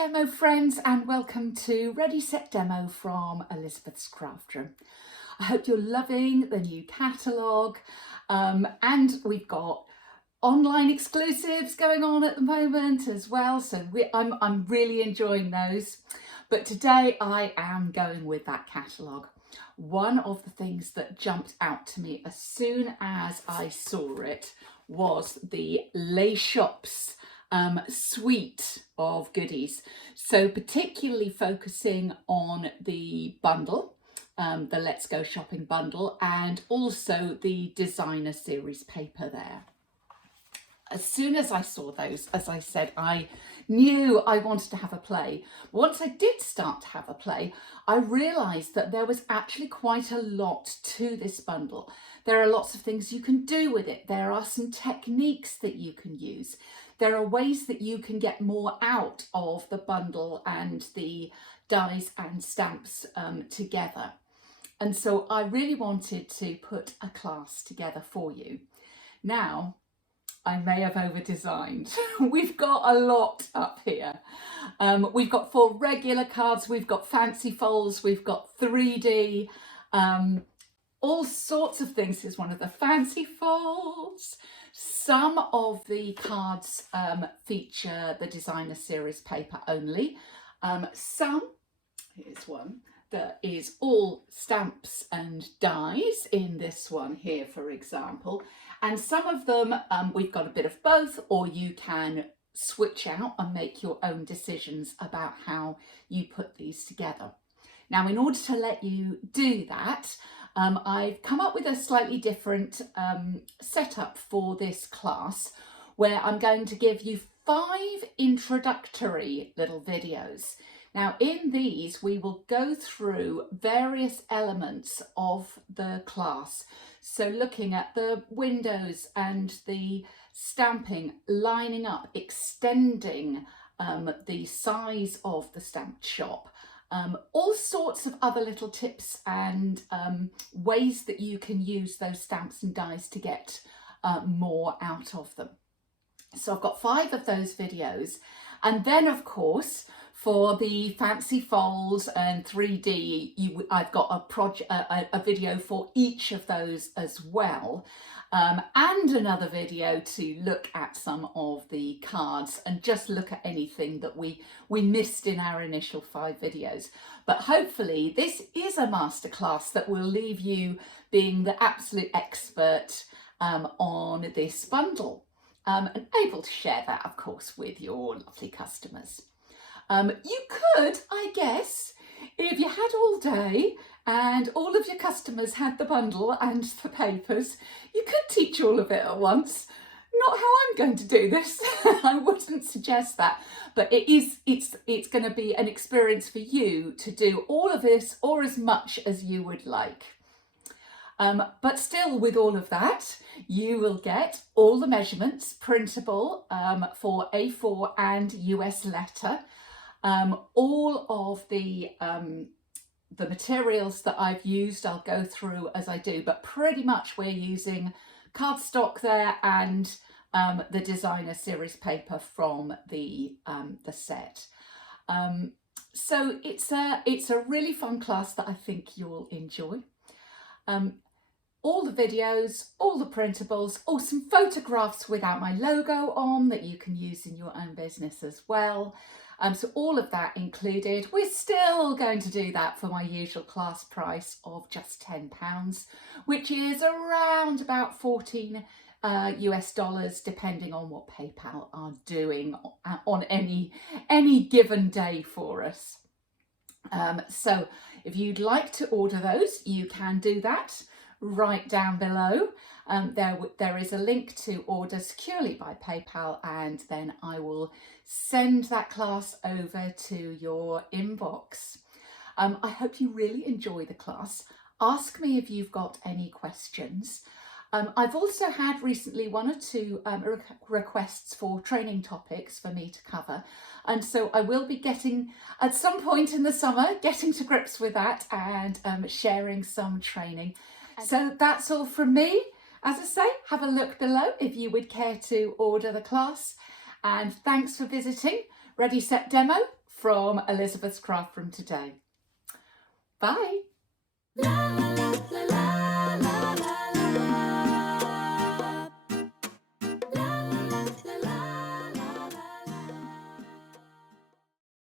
demo friends, and welcome to Ready Set Demo from Elizabeth's Craft Room. I hope you're loving the new catalogue, and we've got online exclusives going on at the moment as well, so I'm really enjoying those. But today I am going with that catalogue. One of the things that jumped out to me as soon as I saw it was the Les Shops suite of goodies. So particularly focusing on the bundle, the Let's Go Shopping bundle, and also the designer series paper there. As soon as I saw those, as I said, I knew I wanted to have a play. Once I did start to have a play, I realised that there was actually quite a lot to this bundle. There are lots of things you can do with it. There are some techniques that you can use. There are ways that you can get more out of the bundle and the dies and stamps together. And so I really wanted to put a class together for you. Now, I may have over-designed. We've got a lot up here. We've got 4 regular cards, we've got fancy folds, we've got 3D, all sorts of things. Here's one of the fancy folds. Some of the cards feature the designer series paper only. Here's one that is all stamps and dies in this one here, for example. And some of them we've got a bit of both, or you can switch out and make your own decisions about how you put these together. Now, in order to let you do that, I've come up with a slightly different setup for this class, where I'm going to give you 5 introductory little videos. Now, in these, we will go through various elements of the class. So looking at the windows and the stamping, lining up, extending the size of the stamped shop, all sorts of other little tips and ways that you can use those stamps and dies to get more out of them. So I've got 5 of those videos. And then, of course, for the fancy folds and 3D, I've got a video for each of those as well, and another video to look at some of the cards and just look at anything that we missed in our initial 5 videos. But hopefully this is a masterclass that will leave you being the absolute expert on this bundle, and able to share that, of course, with your lovely customers. You could, I guess, if you had all day and all of your customers had the bundle and the papers, you could teach all of it at once. Not how I'm going to do this. I wouldn't suggest that, but it's going to be an experience for you to do all of this or as much as you would like. But still, with all of that, you will get all the measurements printable for A4 and US letter. All of the materials that I've used, I'll go through as I do, but pretty much we're using cardstock there and the designer series paper from the set. So it's a really fun class that I think you'll enjoy. All the videos, all the printables, some photographs without my logo on that you can use in your own business as well. So all of that included. We're still going to do that for my usual class price of just £10, which is around about 14 US dollars, depending on what PayPal are doing on any given day for us. So if you'd like to order those, you can do that right down below. There is a link to order securely by PayPal, and then I will send that class over to your inbox. I hope you really enjoy the class. Ask me if you've got any questions. I've also had recently 1 or 2 requests for training topics for me to cover, and so I will be getting, at some point in the summer, getting to grips with that and sharing some training. So that's all from me. As I say, have a look below if you would care to order the class, And thanks for visiting Ready Set Demo from Elizabeth's Craft Room today. Bye.